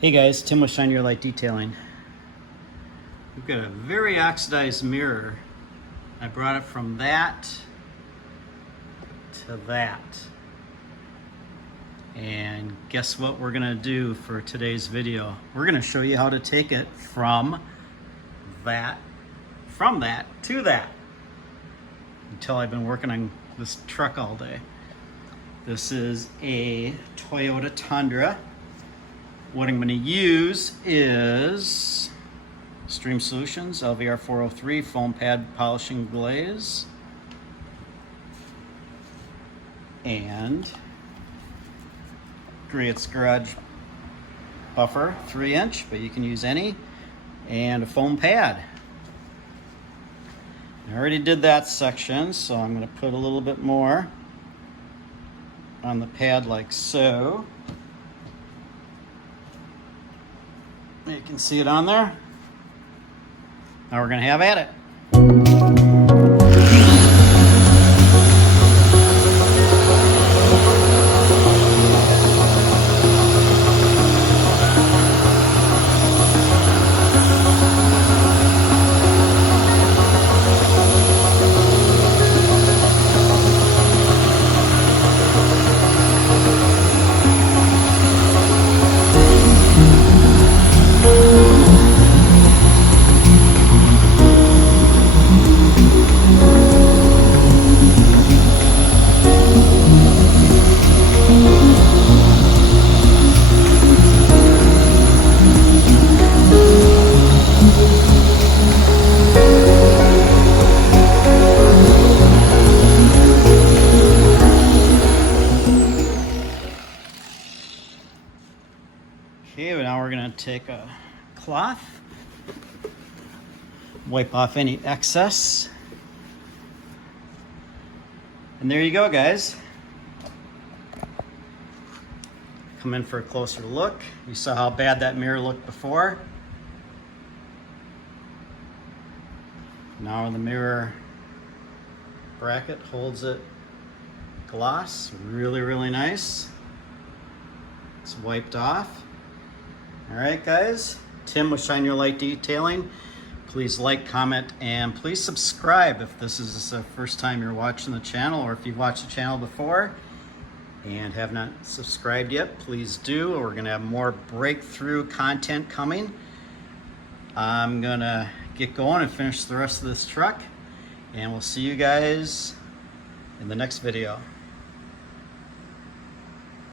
Hey guys, Tim with Shine Your Light Detailing. We've got a very oxidized mirror. I brought it from that to that. And guess what we're gonna do for today's video? We're gonna show you how to take it from that to that. Until I've been working on this truck all day. This is a Toyota Tundra. What I'm going to use is Stream Solutions LVR 403 foam pad polishing glaze and Griot's Garage buffer 3-inch, but you can use any, and a foam pad. I already did that section, so I'm going to put a little bit more on the pad like so. You can see it on there. Now we're going to have at it. Okay, but now we're going to take a cloth, wipe off any excess. And there you go, guys. Come in for a closer look. You saw how bad that mirror looked before. Now the mirror bracket holds it gloss. Really, really nice. It's wiped off. All right, guys. Tim with Shine Your Light Detailing. Please like, comment, and please subscribe if this is the first time you're watching the channel, or if you've watched the channel before and have not subscribed yet, please do. We're gonna have more breakthrough content coming. I'm gonna get going and finish the rest of this truck, and we'll see you guys in the next video.